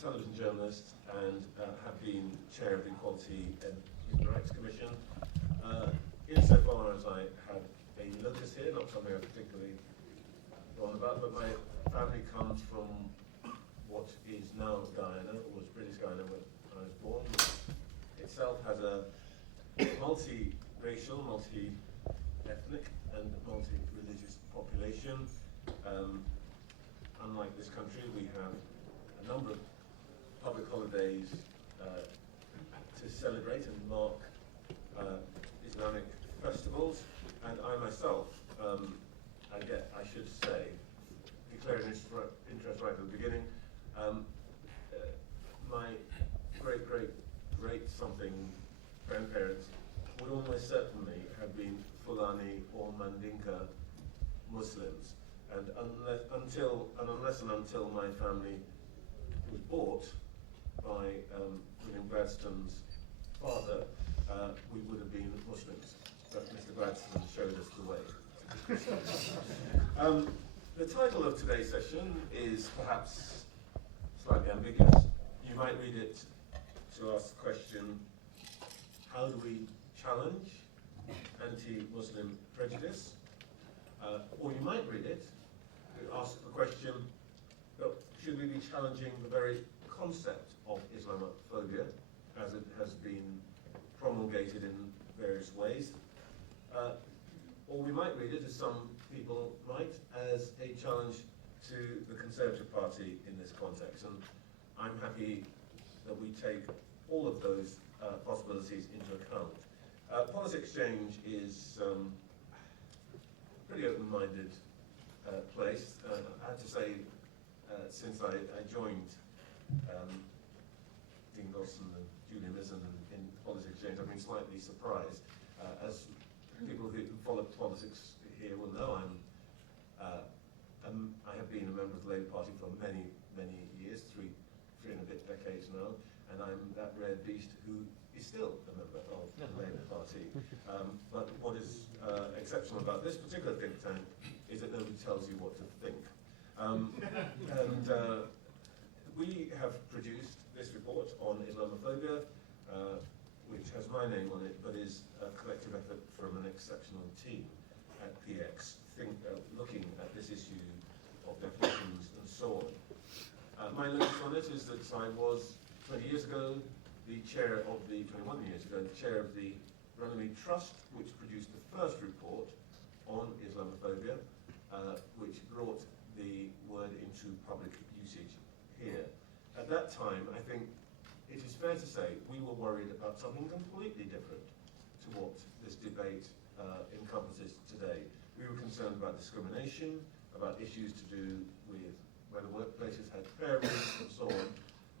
television journalist and have been chair of the Equality and Human Rights Commission. Insofar as I have a notice here, not something I'm particularly on about, but my family comes from what is now Guyana, or was British Guyana when I was born, which itself has a multi-racial, multi-ethnic and multi-religious population. Unlike this country, we have a number of public holidays to celebrate and mark Islamic festivals, and I myself, I should say, declared an interest right at the beginning. My great something grandparents would almost certainly have been Fulani or Mandinka Muslims, and unless and until my family was bought by William Gladstone's father, we would have been Muslims, but Mr. Gladstone showed us the way. The title of today's session is perhaps slightly ambiguous. You might read it to ask the question, how do we challenge anti-Muslim prejudice? Or you might read it to ask the question, should we be challenging the very concept of Islamophobia as it has been promulgated in various ways? Or we might read it, as some people might, as a challenge to the Conservative Party in this context. And I'm happy that we take all of those possibilities into account. Politics-Change is a pretty open-minded place. I have to say, since I joined Dean Dawson and Julia Mizzen in Politics-Change, I've been slightly surprised. As people who follow politics here will know, I have been a member of the Labour Party for many years, three and a bit decades now, and I'm that rare beast who is still a member of the Labour Party. But what is exceptional about this particular think tank is that nobody tells you what to think. We have produced this report on Islamophobia, which has my name on it, but is a collective effort from an exceptional team at PX, looking at this issue of definitions and so on. My notice on it is that I was, 20 years ago, 21 years ago, the chair of the Runnymede Trust, which produced the first report on Islamophobia, which brought the word into public usage here. At that time, I think it is fair to say we were worried about something completely different to what this debate encompasses today. We were concerned about discrimination, about issues to do with whether workplaces had fair rules and so on,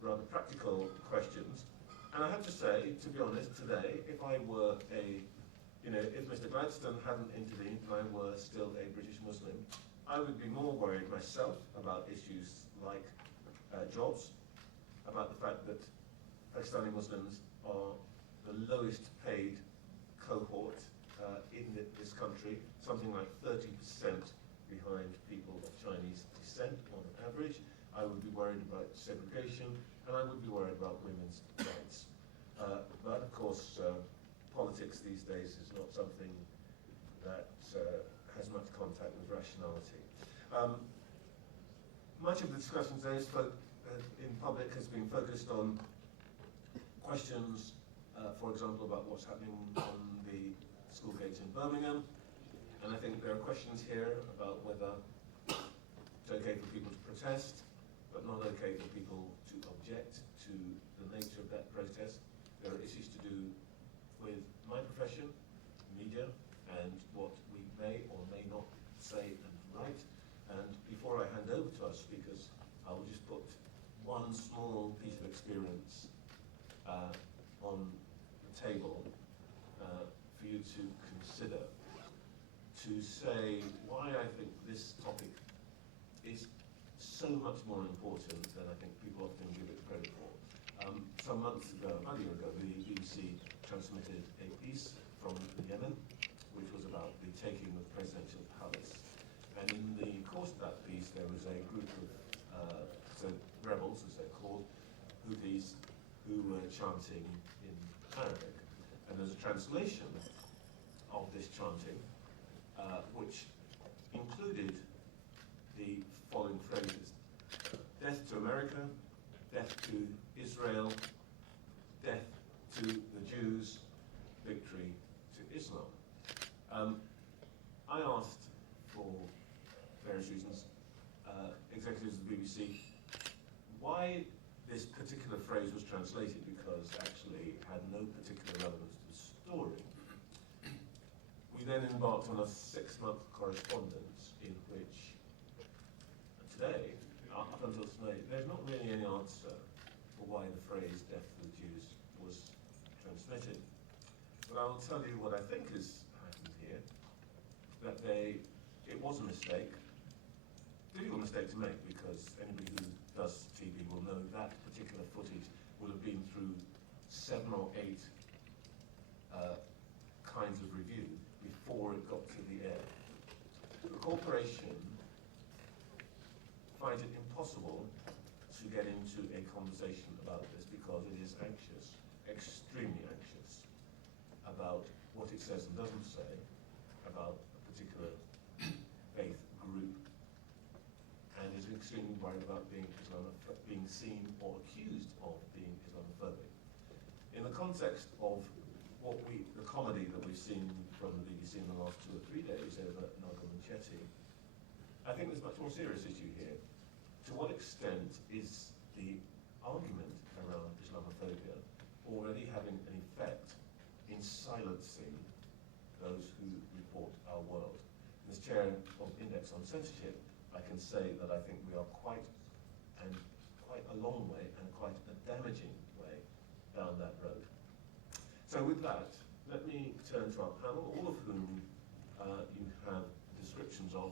rather practical questions. And I have to say, to be honest, today, if Mr. Gladstone hadn't intervened and I were still a British Muslim, I would be more worried myself about issues like jobs, about the fact that Pakistani Muslims are the lowest paid cohort in this country, something like 30% behind people of Chinese descent on average. I would be worried about segregation, and I would be worried about women's rights. But of course, politics these days is not something that has much contact with rationality. Much of the discussion today in public has been focused on questions, for example, about what's happening on the school gates in Birmingham. And I think there are questions here about whether it's okay for people to protest, but not okay for people to object to the nature of that protest. There are issues to do with my profession, media, and what we may or may not say and write. And before I hand over to our speakers, I will just put one small piece of experience on the table for you to consider, to say why I think this topic is so much more important than I think people often give it credit for. Some months ago, about a year ago, the BBC transmitted a piece from Yemen, which was about the taking of the presidential palace. And in the course of that piece, there was a group of rebels, as they're called, Houthis who were chanting in Arabic. And there's a translation of this chanting which included the following phrases: death to America, death to Israel, death to the Jews, victory to Islam. I asked, for various reasons, executives of the BBC why this particular phrase was translated, because actually it had no particular relevance to the story. We then embarked on a 6-month correspondence in which, today, up until today, there's not really any answer for why the phrase death to the Jews was transmitted. But I will tell you what I think has happened here, that it was a mistake, difficult mistake to make, because anybody who does TV will know that particular footage will have been through 7 or 8 kinds of review before it got to the air. The corporation finds it impossible to get into a conversation about this because it is anxious, extremely anxious, about what it says and doesn't say about a particular faith group, and is extremely worried about being seen or accused of being Islamophobic. In the context of the comedy that we've seen from the BBC in the last 2 or 3 days over Nagel and Chetty, I think there's a much more serious issue here. To what extent is the argument around Islamophobia already having an effect in silencing those who report our world? As chair of Index on Censorship, I can say that I think we are quite a long way and quite a damaging way down that road. So with that, let me turn to our panel, all of whom you have descriptions of.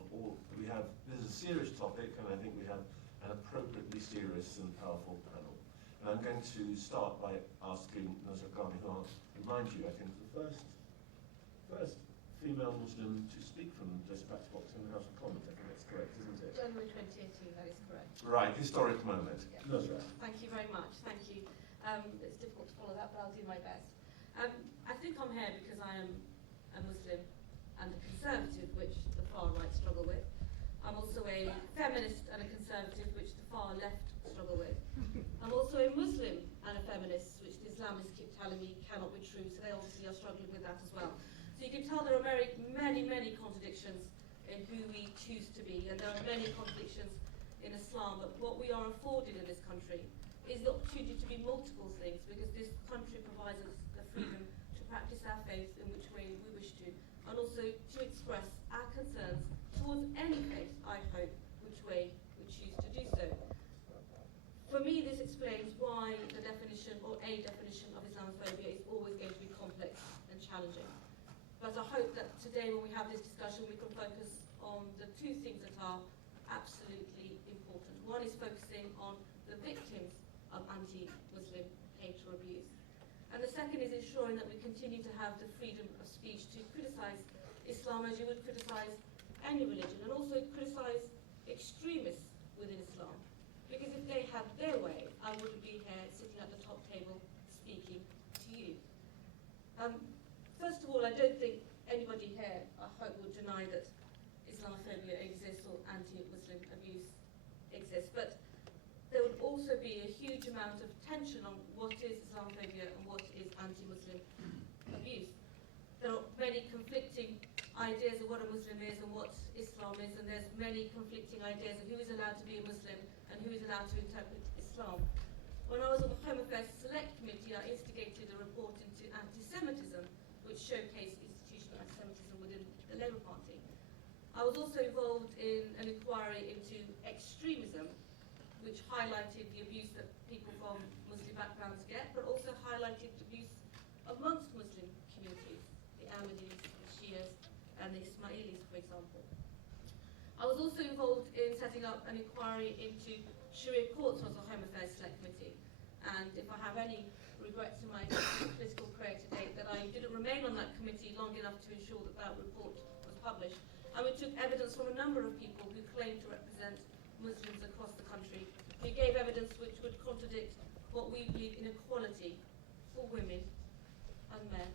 This is a serious topic, and I think we have an appropriately serious and powerful panel. And I'm going to start by asking Nazra Ghani, who I'll remind you, I think, the first female Muslim to speak from this practice box in the House of Commons. I think that's correct, isn't it? January 2018, that is correct. Right, historic moment. Yeah. Nazra. Thank you very much, thank you. It's difficult to follow that, but I'll do my best. I think I'm here because I am a Muslim and a conservative, which the far right struggle with. I'm also a feminist and a conservative, which the far left struggle with. I'm also a Muslim and a feminist, which the Islamists keep telling me cannot be true, so they obviously are struggling with that as well. So you can tell there are many contradictions in who we choose to be, and there are many contradictions in Islam, but what we are afforded in this country is the opportunity to be multiple things, because this country provides us the freedom to practice our faith in which way we wish to, and also to express our concerns towards any faith, I hope, which way we choose to do so. For me, this explains why the definition, or a definition, of Islamophobia is always going to be complex and challenging. But I hope that today, when we have this discussion, we can focus on the 2 things that are absolutely important. One is focusing on the victims of anti-Muslim hate or abuse. And the second is ensuring that we continue to have the freedom of speech to criticise Islam as you would criticise any religion, and also criticise extremists within Islam. Because if they had their way, I wouldn't be here sitting at the top table speaking to you. First of all, I don't think anybody here, I hope, would deny that Islamophobia exists or anti-Muslim abuse exists, but there would also be a huge amount of tension on what is Islamophobia and what is anti-Muslim abuse. There are many conflicting ideas of what a Muslim is and what Islam is, and there's many conflicting ideas of who is allowed to be a Muslim and who is allowed to interpret Islam. When I was on the Home Affairs Select Committee, I instigated a report into anti-Semitism, which showcased institutional anti-Semitism within the Labour Party. I was also involved in an inquiry into extremism, which highlighted the abuse that people from Muslim backgrounds get, but also highlighted abuse amongst Muslim communities, the Ahmadis, the Shias, and the Ismailis, for example. I was also involved in setting up an inquiry into Sharia courts as a Home Affairs Select Committee, and if I have any regrets in my political career to date, that I didn't remain on that committee long enough to ensure that that report was published. And we took evidence from a number of people who claimed to represent Muslims across the country, who gave evidence which would contradict what we believe in equality for women and men,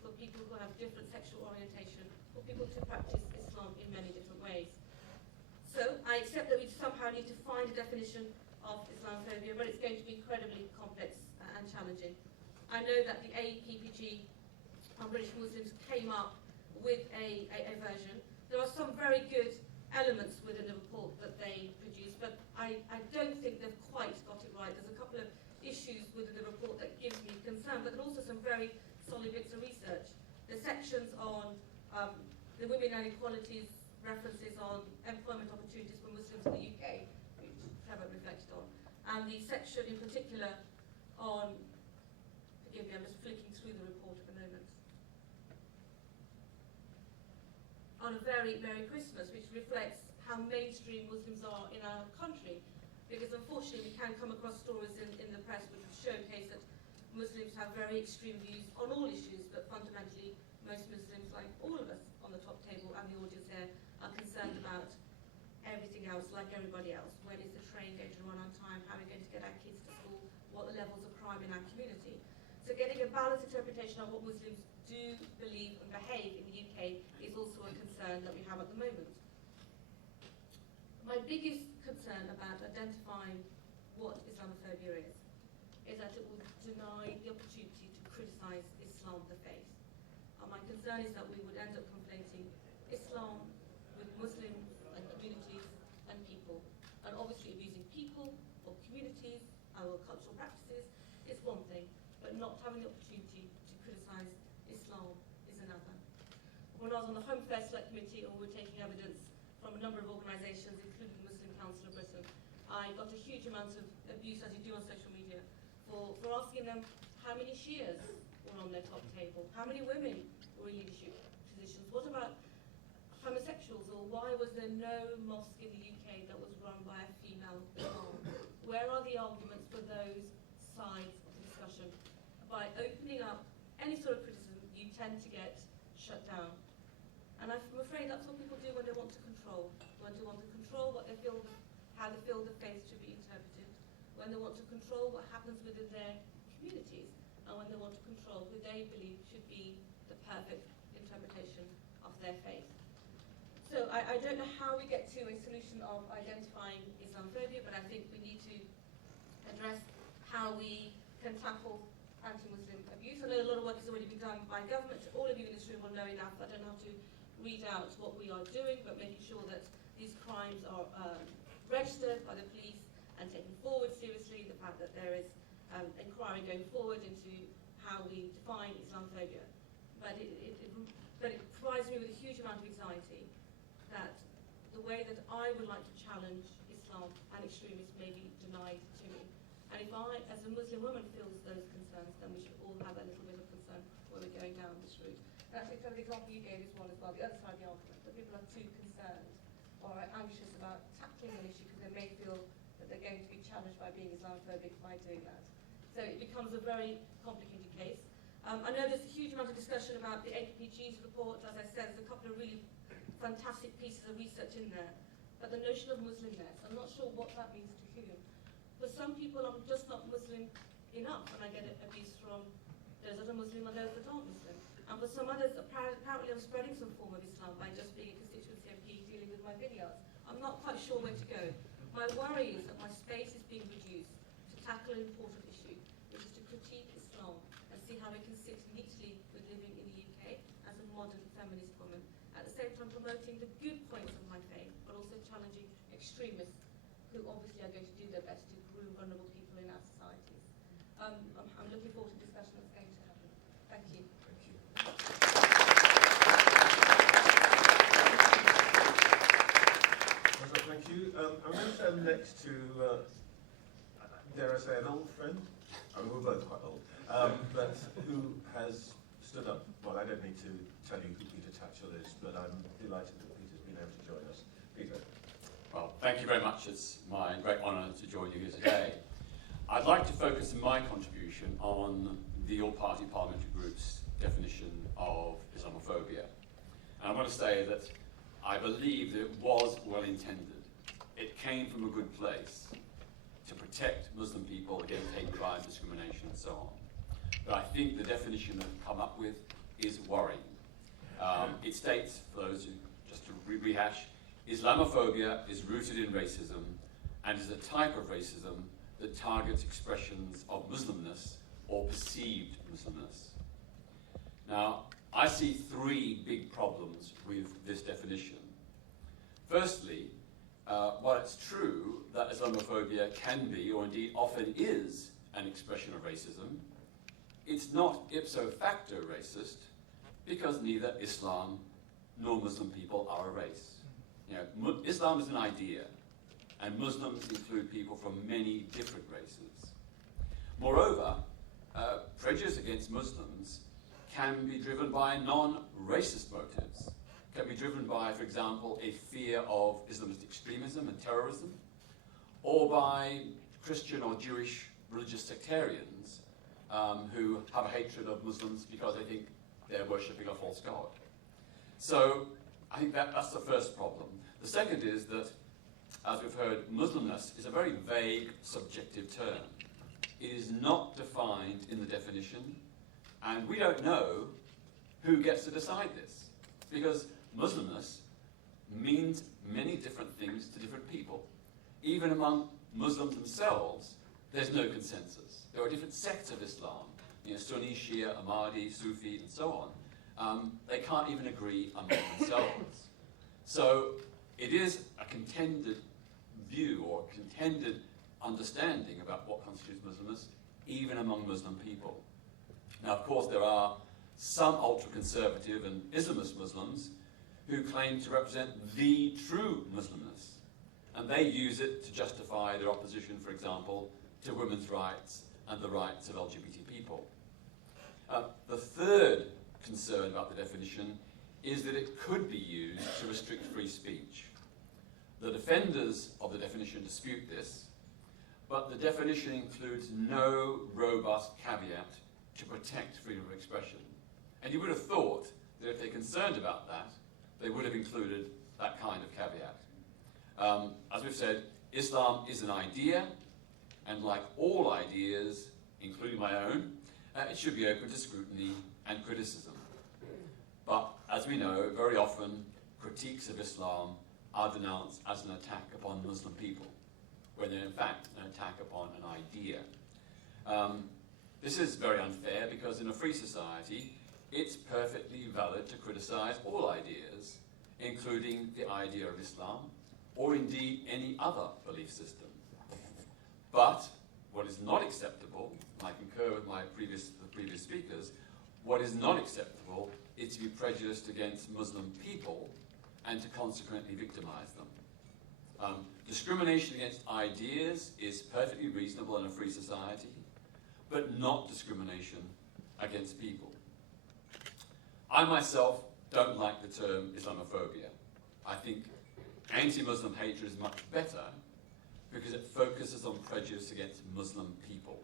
for people who have different sexual orientation, for people to practice Islam in many different ways. So I accept that we somehow need to find a definition of Islamophobia, but it's going to be incredibly complex and challenging. I know that the APPG on British Muslims came up with a version. There are some very good elements within the report that they produced, but I don't think they've quite got it right. There's a couple of issues within the report that gives me concern, but there are also some very solid bits of research. The sections on the women and equalities, references on employment opportunities for Muslims in the UK, which Trevor reflected on, and the section in particular on, forgive me, I'm just flicking through the report at the moment, on a very Merry Christmas, which reflects how mainstream Muslims are in our country. Because unfortunately we can come across stories in the press which showcase that Muslims have very extreme views on all issues, but fundamentally most Muslims, like all of us on the top table and the audience here, are concerned about everything else like everybody else. When is the train going to run on time? How are we going to get our kids to school? What are the levels of crime in our community? So getting a balanced interpretation of what Muslims do believe and behave in the UK is also a concern that we have at the moment. My biggest concern about identifying what Islamophobia is that it will deny the opportunity to criticise Islam, the faith. My concern is that we would end up conflating Islam with Muslims and communities and people. And obviously abusing people or communities or cultural practices is one thing, but not having the opportunity to criticise Islam is another. When I was on the Home Affairs Select Committee and we were taking evidence from a number of organisations, including the Muslim Council of Britain, I got a huge amount of abuse, as you do on social media, for asking them how many Shias were on their top table, how many women were in leadership positions, what about homosexuals, or why was there no mosque in the UK that was run by a female imam? Where are the arguments for those sides of the discussion? By opening up any sort of criticism, you tend to get shut down. And I'm afraid that's what people do when they want to control. When they want to control what they feel, how they feel the faith should be interpreted. When they want to control what happens within their communities. And when they want to control who they believe should be the perfect interpretation of their faith. So I don't know how we get to a solution of identifying Islamophobia, but I think we need to address how we can tackle anti-Muslim abuse. I know a lot of work has already been done by government. All of you in this room will know enough. I don't have to read out what we are doing, but making sure that these crimes are registered by the police and taken forward seriously. The fact that there is inquiry going forward into how we define Islamophobia. But it provides me with a huge amount of anxiety that the way that I would like to challenge Islam and extremists may be denied to me. And if I, as a Muslim woman, feels those concerns, then we should all have a little bit of concern when we're going down this route. And I think the example you gave is one as well, the other side of the argument, that people are too concerned or are anxious about tackling an issue because they may feel that they're going to be challenged by being Islamophobic by doing that. So it becomes a very complicated case. I know there's a huge amount of discussion about the APPG's report. As I said, there's a couple of really fantastic pieces of research in there. But the notion of Muslimness, I'm not sure what that means to whom. For some people, I'm just not Muslim enough, and I get abuse from those that are Muslim and those that aren't Muslim. And for some others, apparently I'm spreading some form of Islam by just being a constituency MP dealing with my videos. I'm not quite sure where to go. My worry is that my space is being reduced to tackle an important issue, which is to critique Islam and see how it can sit neatly with living in the UK as a modern feminist woman, at the same time promoting the good points of my faith, but also challenging extremists who obviously are going to do their best to groom vulnerable people in our societies. I'm looking forward to the discussion that's going to happen. Thank you. Thank you. Thank you. I'm going to turn next to, dare I say, an old friend. I mean, we're both quite old, but who has stood up. Well, I don't need to tell you who Peter Tatchell is, but I'm delighted that Peter's been able to join us. Peter. Well, thank you very much. It's my great honour to join you here today. I'd like to focus my contribution on the all-party parliamentary group's definition of Islamophobia. And I want to say that I believe that it was well intended. It came from a good place to protect Muslim people against hate violence, discrimination, and so on. But I think the definition that we've come up with is worrying. It states, for those who, just to rehash, Islamophobia is rooted in racism and is a type of racism that targets expressions of Muslimness or perceived Muslimness. Now, I see three big problems with this definition. Firstly, while it's true that Islamophobia can be, or indeed often is, an expression of racism, it's not ipso facto racist because neither Islam nor Muslim people are a race. You know, Islam is an idea, and Muslims include people from many different races. Moreover, prejudice against Muslims can be driven by non-racist motives. Can be driven by, for example, a fear of Islamist extremism and terrorism, or by Christian or Jewish religious sectarians who have a hatred of Muslims because they think they're worshipping a false god. So I think that's the first problem. The second is that, as we've heard, Muslimness is a very vague, subjective term. It is not defined in the definition, and we don't know who gets to decide this, because Muslimness means many different things to different people. Even among Muslims themselves, there's no consensus. There are different sects of Islam, you know, Sunni, Shia, Ahmadi, Sufi, and so on. They can't even agree among themselves. So it is a contended view or contended understanding about what constitutes Muslimness, even among Muslim people. Now, of course, there are some ultra-conservative and Islamist Muslims who claim to represent the true Muslimness, and they use it to justify their opposition, for example, to women's rights and the rights of LGBT people. The third concern about the definition is that it could be used to restrict free speech. The defenders of the definition dispute this, but the definition includes no robust caveat to protect freedom of expression. And you would have thought that if they're concerned about that, they would have included that kind of caveat. As we've said, Islam is an idea, and like all ideas, including my own, it should be open to scrutiny and criticism. But as we know, very often critiques of Islam are denounced as an attack upon Muslim people, when they're in fact an attack upon an idea. This is very unfair because in a free society, it's perfectly valid to criticize all ideas, including the idea of Islam, or indeed any other belief system. But what is not acceptable, and I concur with the previous speakers, what is not acceptable is to be prejudiced against Muslim people and to consequently victimize them. Discrimination against ideas is perfectly reasonable in a free society, but not discrimination against people. I myself don't like the term Islamophobia. I think anti-Muslim hatred is much better because it focuses on prejudice against Muslim people.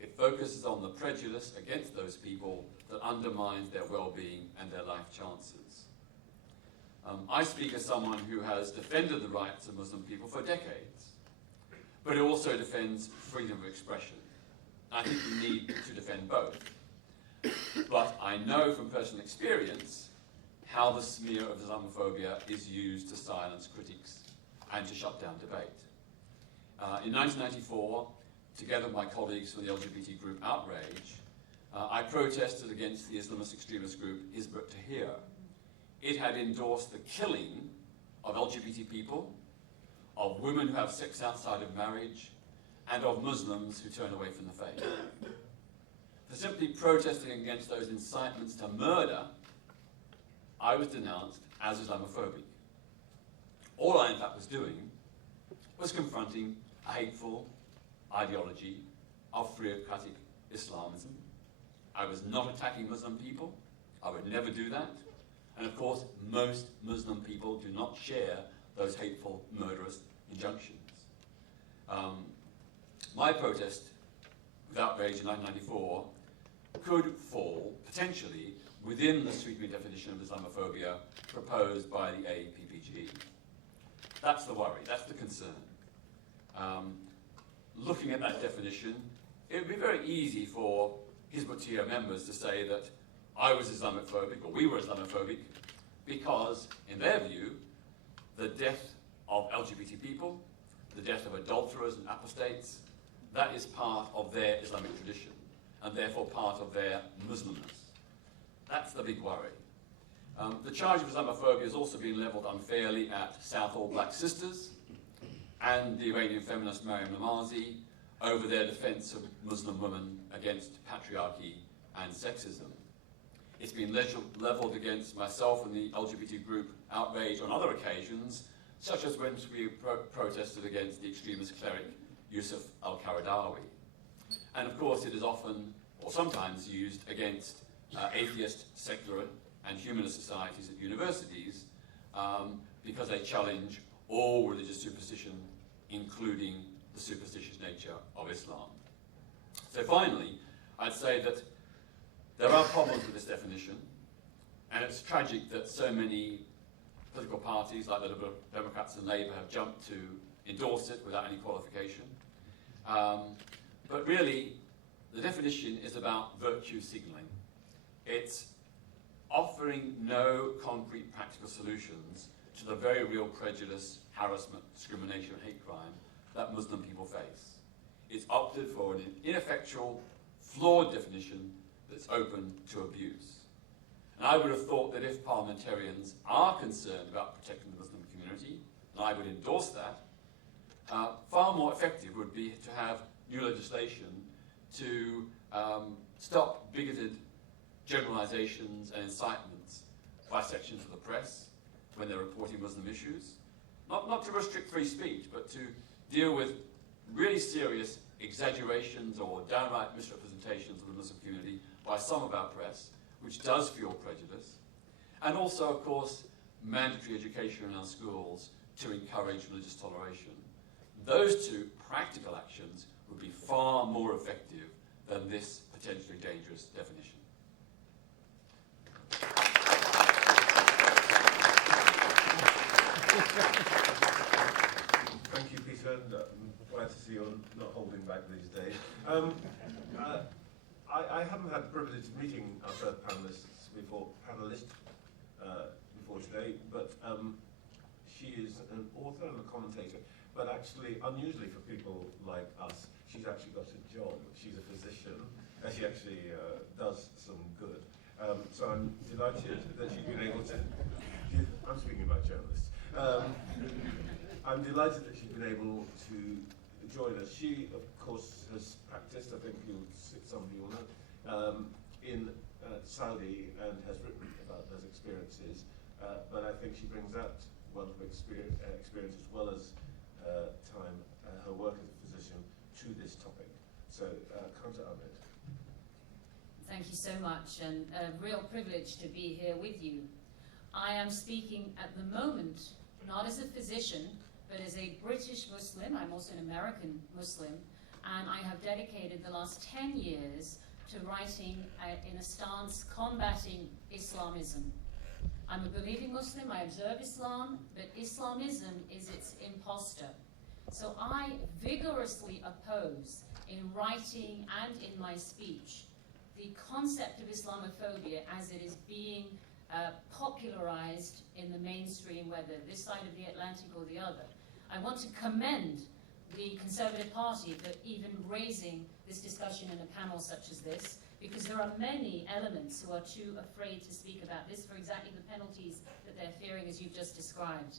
It focuses on the prejudice against those people that undermines their well-being and their life chances. I speak as someone who has defended the rights of Muslim people for decades, but who also defends freedom of expression. I think we need to defend both. But I know from personal experience how the smear of Islamophobia is used to silence critics and to shut down debate. In 1994, together with my colleagues from the LGBT group Outrage, I protested against the Islamist extremist group Hizb ut-Tahrir. It had endorsed the killing of LGBT people, of women who have sex outside of marriage, and of Muslims who turn away from the faith. For simply protesting against those incitements to murder, I was denounced as Islamophobic. All I in fact was doing was confronting a hateful ideology of theocratic Islamism. I was not attacking Muslim people. I would never do that. And of course, most Muslim people do not share those hateful, murderous injunctions. My protest with Outrage in 1994 could fall, potentially, within the sweeping definition of Islamophobia proposed by the APPG. That's the worry, that's the concern. Looking at that definition, it would be very easy for Hizb ut-Tahrir members to say that I was Islamophobic, or we were Islamophobic, because, in their view, the death of LGBT people, the death of adulterers and apostates, that is part of their Islamic tradition, and therefore part of their Muslimness. That's the big worry. The charge of Islamophobia has also been levelled unfairly at Southall Black Sisters and the Iranian feminist Maryam Namazi over their defence of Muslim women against patriarchy and sexism. It's been levelled against myself and the LGBT group Outrage on other occasions, such as when we protested against the extremist cleric Yusuf al-Qaradawi. And of course it is often, or sometimes, used against atheist, secular and humanist societies at universities because they challenge all religious superstition, including the superstitious nature of Islam. So finally, I'd say that there are problems with this definition, and it's tragic that so many political parties like the Liberal Democrats and Labour have jumped to endorse it without any qualification. But really, the definition is about virtue signalling. It's offering no concrete practical solutions to the very real prejudice, harassment, discrimination and hate crime that Muslim people face. It's opted for an ineffectual, flawed definition that's open to abuse. And I would have thought that if parliamentarians are concerned about protecting the Muslim community, and I would endorse that, far more effective would be to have new legislation to stop bigoted generalizations and incitements by sections of the press when they're reporting Muslim issues. Not to restrict free speech, but to deal with really serious exaggerations or downright misrepresentations of the Muslim community by some of our press, which does fuel prejudice. And also, of course, mandatory education in our schools to encourage religious toleration. Those two practical actions would be far more effective than this potentially dangerous definition. Thank you, Peter, and I'm glad to see you're not holding back these days. I haven't had the privilege of meeting our third panelist before today, but she is an author and a commentator, but actually, unusually for people like us, she's actually got a job. She's a physician, and she actually does some good. So I'm delighted that she's been able to, I'm speaking about journalists. I'm delighted that she's been able to join us. She, of course, has practiced, I think some of you will know, in Saudi and has written about those experiences. But I think she brings that wealth of experience as well as her work as a physician to this topic. So, Kanta Ahmed. Thank you so much, and a real privilege to be here with you. I am speaking at the moment, not as a physician, but as a British Muslim. I'm also an American Muslim, and I have dedicated the last 10 years to writing in a stance combating Islamism. I'm a believing Muslim, I observe Islam, but Islamism is its imposter. So I vigorously oppose, in writing and in my speech, the concept of Islamophobia as it is being popularized in the mainstream, whether this side of the Atlantic or the other. I want to commend the Conservative Party for even raising this discussion in a panel such as this, because there are many elements who are too afraid to speak about this for exactly the penalties that they're fearing, as you've just described.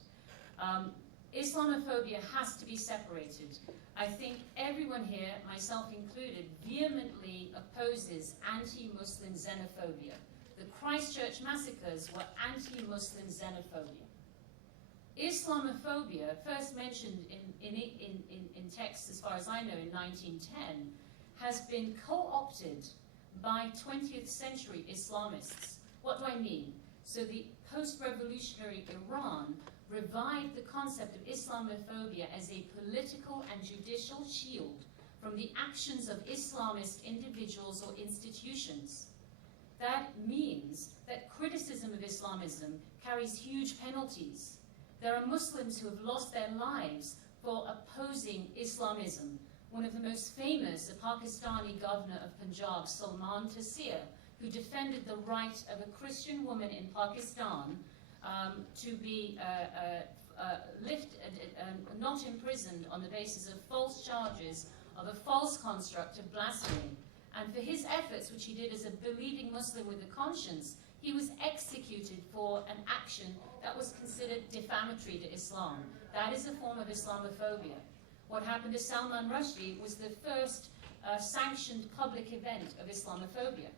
Islamophobia has to be separated. I think everyone here, myself included, vehemently opposes anti-Muslim xenophobia. The Christchurch massacres were anti-Muslim xenophobia. Islamophobia, first mentioned in texts, as far as I know, in 1910, has been co-opted by 20th century Islamists. What do I mean? So the post-revolutionary Iran revived the concept of Islamophobia as a political and judicial shield from the actions of Islamist individuals or institutions. That means that criticism of Islamism carries huge penalties. There are Muslims who have lost their lives for opposing Islamism. one of the most famous, a Pakistani governor of Punjab, Salman Taseer, who defended the right of a Christian woman in Pakistan to be not imprisoned on the basis of false charges of a false construct of blasphemy. And for his efforts, which he did as a believing Muslim with a conscience, he was executed for an action that was considered defamatory to Islam. That is a form of Islamophobia. What happened to Salman Rushdie was the first sanctioned public event of Islamophobia.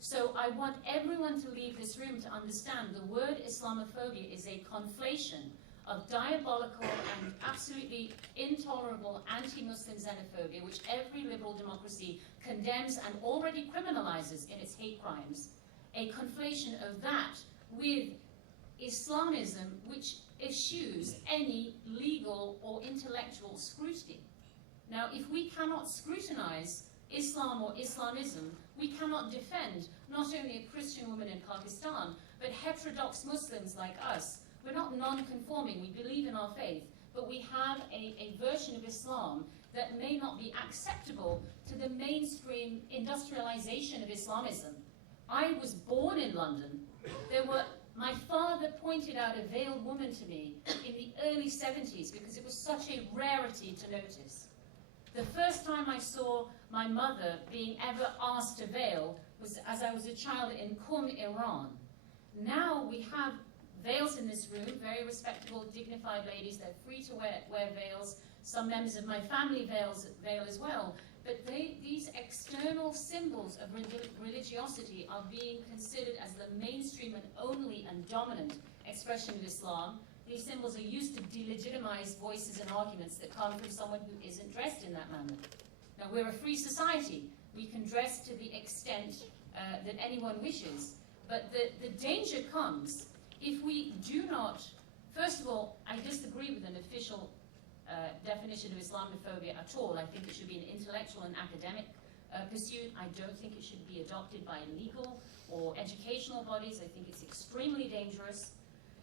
So I want everyone to leave this room to understand the word Islamophobia is a conflation of diabolical and absolutely intolerable anti-Muslim xenophobia, which every liberal democracy condemns and already criminalizes in its hate crimes, a conflation of that with Islamism, which eschews any legal or intellectual scrutiny. Now, if we cannot scrutinize Islam or Islamism, we cannot defend not only a Christian woman in Pakistan, but heterodox Muslims like us. We're not non-conforming, we believe in our faith, but we have a version of Islam that may not be acceptable to the mainstream industrialization of Islamism. I was born in London. My father pointed out a veiled woman to me in the early 70s because it was such a rarity to notice. The first time I saw my mother being ever asked to veil was as I was a child in Qum, Iran. Now we have veils in this room, very respectable, dignified ladies. They're free to wear veils. Some members of my family veil as well. But these external symbols of religiosity are being considered as the mainstream and only and dominant expression of Islam. These symbols are used to delegitimize voices and arguments that come from someone who isn't dressed in that manner. Now, we're a free society. We can dress to the extent that anyone wishes. But the danger comes if we do not, first of all, I disagree with an official definition of Islamophobia at all. I think it should be an intellectual and academic pursuit. I don't think it should be adopted by legal or educational bodies. I think it's extremely dangerous.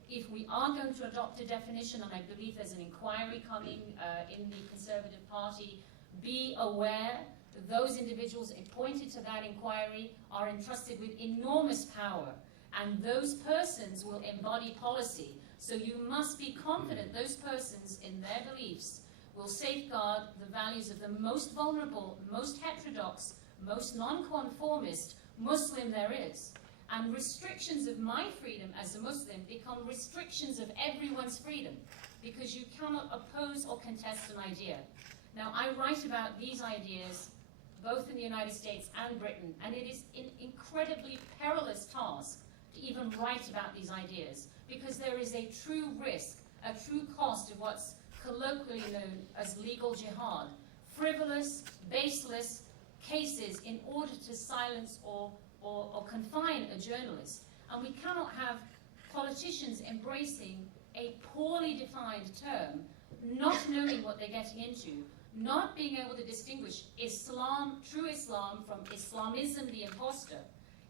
If we are going to adopt a definition, and I believe there's an inquiry coming in the Conservative Party, be aware that those individuals appointed to that inquiry are entrusted with enormous power, and those persons will embody policy. So you must be confident those persons in their beliefs will safeguard the values of the most vulnerable, most heterodox, most nonconformist Muslim there is. And restrictions of my freedom as a Muslim become restrictions of everyone's freedom, because you cannot oppose or contest an idea. Now, I write about these ideas both in the United States and Britain, and it is an incredibly perilous task to even write about these ideas, because there is a true risk, a true cost of what's colloquially known as legal jihad, frivolous, baseless cases in order to silence or confine a journalist. And we cannot have politicians embracing a poorly defined term, not knowing what they're getting into, not being able to distinguish Islam, true Islam, from Islamism, the imposter.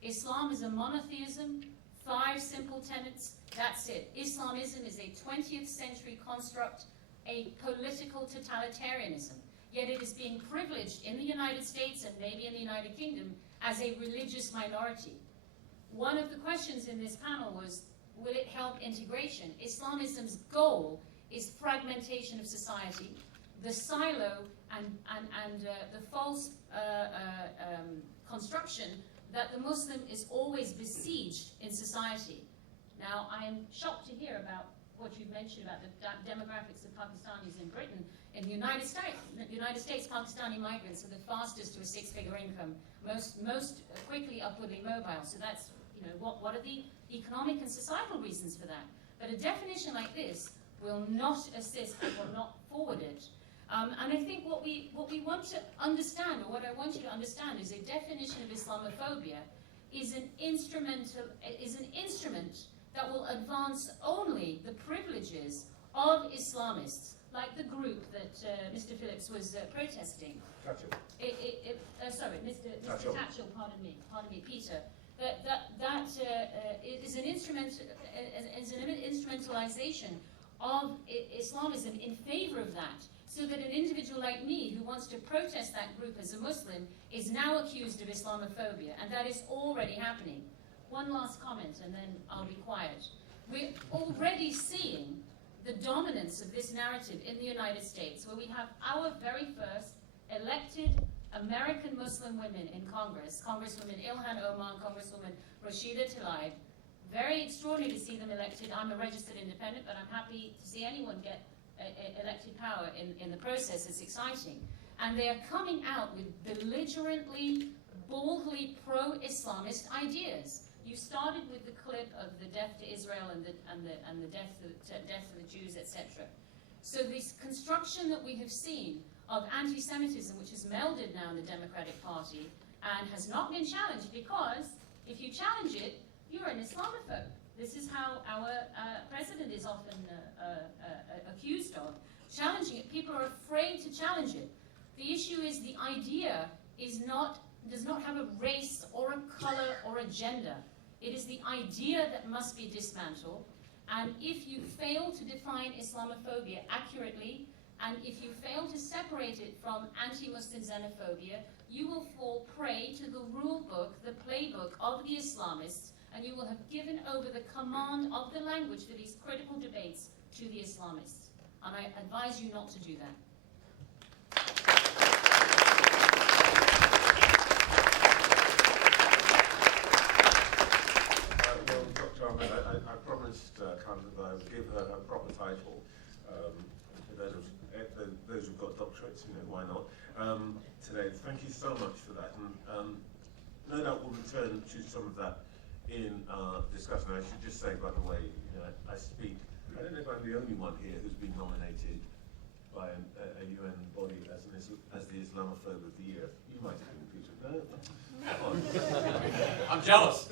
Islam is a monotheism, 5 simple tenets, that's it. Islamism is a 20th century construct, a political totalitarianism. Yet it is being privileged in the United States and maybe in the United Kingdom as a religious minority. One of the questions in this panel was, will it help integration? Islamism's goal is fragmentation of society, the silo and the false construction that the Muslim is always besieged in society. Now, I am shocked to hear about what you've mentioned about the demographics of Pakistanis in Britain. In the United States, Pakistani migrants are the fastest to a 6-figure income, most quickly upwardly mobile. So that's, what are the economic and societal reasons for that? But a definition like this will not assist and will not forward it. And I think what we want to understand, or what I want you to understand, is a definition of Islamophobia is an instrument that will advance only the privileges of Islamists, like the group that Mr. Phillips was protesting. Tatchell. Sorry, Mr. Tatchell, pardon me, Peter. That is an instrumentalization of Islamism in favor of that. so that an individual like me who wants to protest that group as a Muslim is now accused of Islamophobia, and that is already happening. One last comment, and then I'll be quiet. We're already seeing the dominance of this narrative in the United States, where we have our very first elected American Muslim women in Congress, Congresswoman Ilhan Omar, Congresswoman Rashida Tlaib. Very extraordinary to see them elected. I'm a registered independent, but I'm happy to see anyone get elected power in the process. It's exciting. And they are coming out with belligerently, boldly pro-Islamist ideas. You started with the clip of the death to Israel and the death of the Jews, etc. So this construction that we have seen of anti-Semitism, which is melded now in the Democratic Party and has not been challenged, because if you challenge it, you're an Islamophobe. This is how our president is often accused of. Challenging it, people are afraid to challenge it. The issue is the idea does not have a race or a color or a gender. It is the idea that must be dismantled. And if you fail to define Islamophobia accurately, and if you fail to separate it from anti-Muslim xenophobia, you will fall prey to the rule book, the playbook of the Islamists, and you will have given over the command of the language for these critical debates to the Islamists. And I advise you not to do that. Well, Dr. Ahmed, I promised Karen that I would give her her proper title. Those who've got doctorates, why not? Today, thank you so much for that. And no doubt we'll return to some of that in our discussion. I should just say, by the way, I don't know if I'm the only one here who's been nominated by a UN body as the Islamophobe of the Year. You might have been, Peter. No? Come on. I'm jealous.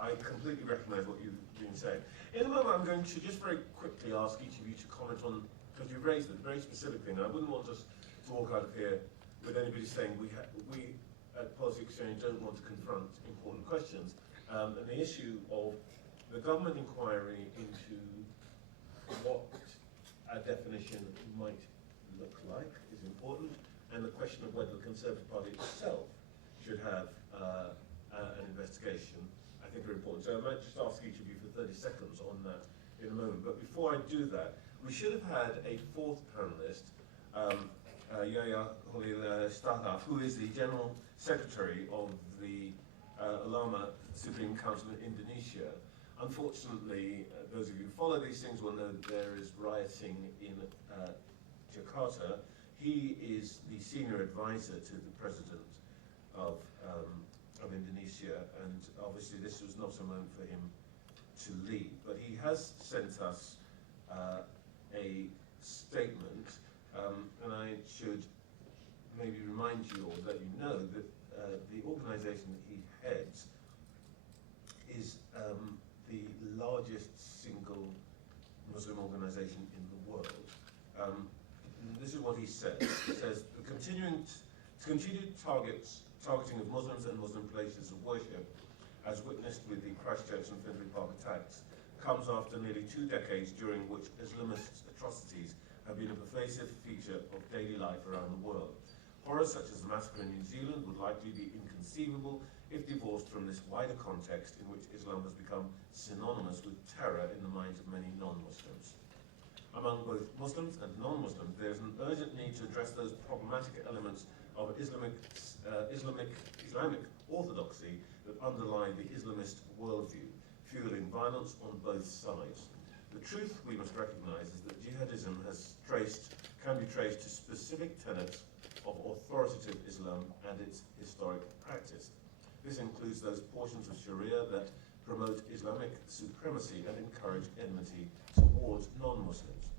I completely recognise what you've been saying. In a moment, I'm going to just very quickly ask each of you to comment on, because you've raised a very specific thing. I wouldn't want us to walk out of here with anybody saying we at Policy Exchange don't want to confront important questions. And the issue of the government inquiry into what a definition might look like is important, and the question of whether the Conservative Party itself should have an investigation, I think, are important. So I might just ask each of you for 30 seconds on that in a moment. But before I do that, we should have had a fourth panelist, Yahya Khalil Stahaf, who is the General Secretary of the Ulama Supreme Council in Indonesia. Unfortunately, those of you who follow these things will know that there is rioting in Jakarta. He is the senior advisor to the president of Indonesia, and obviously this was not a moment for him to leave. But he has sent us a statement, and I should maybe remind you or let you know that the organisation that he heads is the largest single Muslim organisation in the world. This is what he says. He says, the continued targeting of Muslims and Muslim places of worship, as witnessed with the Christchurch and Finsbury Park attacks, comes after nearly 2 decades during which Islamist atrocities have been a pervasive feature of daily life around the world. Horrors such as the massacre in New Zealand would likely be inconceivable if divorced from this wider context in which Islam has become synonymous with terror in the minds of many non-Muslims. Among both Muslims and non-Muslims, there is an urgent need to address those problematic elements of Islamic orthodoxy that underlie the Islamist worldview, fueling violence on both sides. The truth we must recognise is that jihadism can be traced to specific tenets of authoritative Islam and its historic practice. This includes those portions of Sharia that promote Islamic supremacy and encourage enmity towards non-Muslims.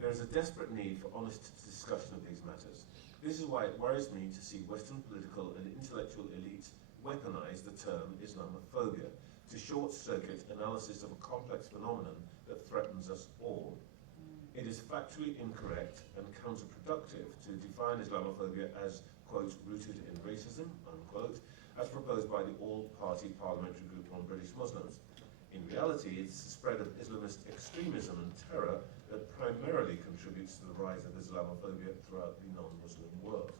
There is a desperate need for honest discussion of these matters. This is why it worries me to see Western political and intellectual elites weaponize the term Islamophobia to short-circuit analysis of a complex phenomenon that threatens us all. It is factually incorrect and counterproductive to define Islamophobia as, quote, rooted in racism, unquote, as proposed by the All-Party Parliamentary Group on British Muslims. In reality, it's the spread of Islamist extremism and terror that primarily contributes to the rise of Islamophobia throughout the non-Muslim world.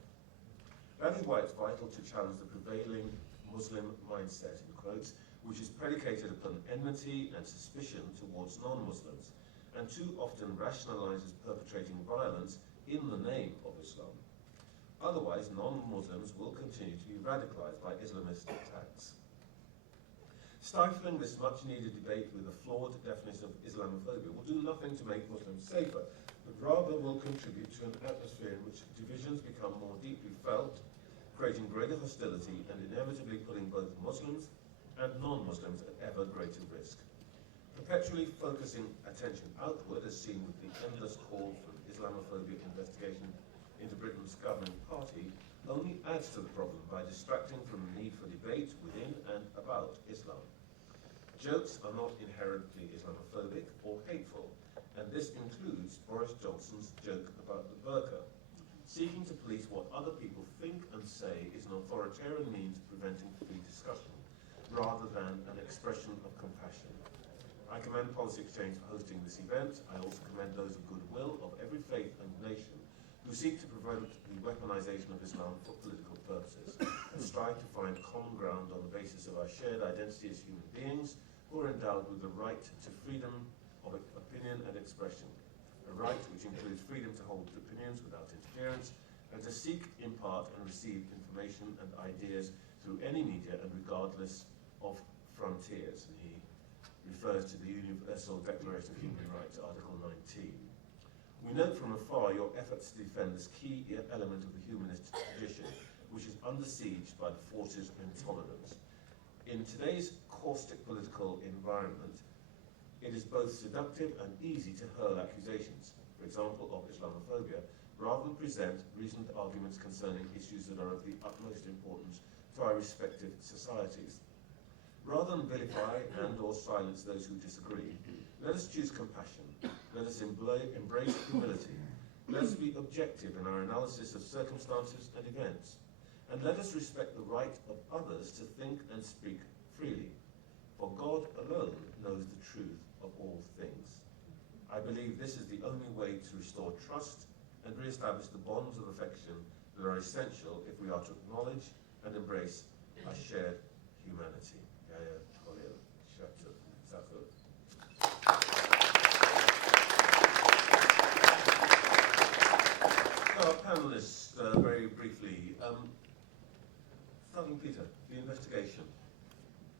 That is why it's vital to challenge the prevailing Muslim mindset, in quotes, which is predicated upon enmity and suspicion towards non-Muslims, and too often rationalizes perpetrating violence in the name of Islam. Otherwise, non-Muslims will continue to be radicalized by Islamist attacks. Stifling this much-needed debate with a flawed definition of Islamophobia will do nothing to make Muslims safer, but rather will contribute to an atmosphere in which divisions become more deeply felt, creating greater hostility and inevitably putting both Muslims and non-Muslims at ever greater risk. Perpetually focusing attention outward, as seen with the endless call for Islamophobia investigation into Britain's governing party, only adds to the problem by distracting from the need for debate within and about Islam. Jokes are not inherently Islamophobic or hateful, and this includes Boris Johnson's joke about the burqa. Seeking to police what other people think and say is an authoritarian means of preventing free discussion, rather than an expression of compassion. I commend Policy Exchange for hosting this event. I also commend those of goodwill of every faith and nation who seek to prevent the weaponization of Islam for political purposes and strive to find common ground on the basis of our shared identity as human beings who are endowed with the right to freedom of opinion and expression, a right which includes freedom to hold opinions without interference and to seek, impart and receive information and ideas through any media and regardless of frontiers. And he refers to the Universal Declaration of Human Rights, Article 19. We note from afar your efforts to defend this key element of the humanist tradition, which is under siege by the forces of intolerance. In today's caustic political environment, it is both seductive and easy to hurl accusations, for example, of Islamophobia, rather than present reasoned arguments concerning issues that are of the utmost importance to our respective societies. Rather than vilify and or silence those who disagree, let us choose compassion. Let us embrace humility. Let us be objective in our analysis of circumstances and events. And let us respect the right of others to think and speak freely. For God alone knows the truth of all things. I believe this is the only way to restore trust and re-establish the bonds of affection that are essential if we are to acknowledge and embrace our shared humanity. Our panelists, very briefly, starting Peter, the investigation.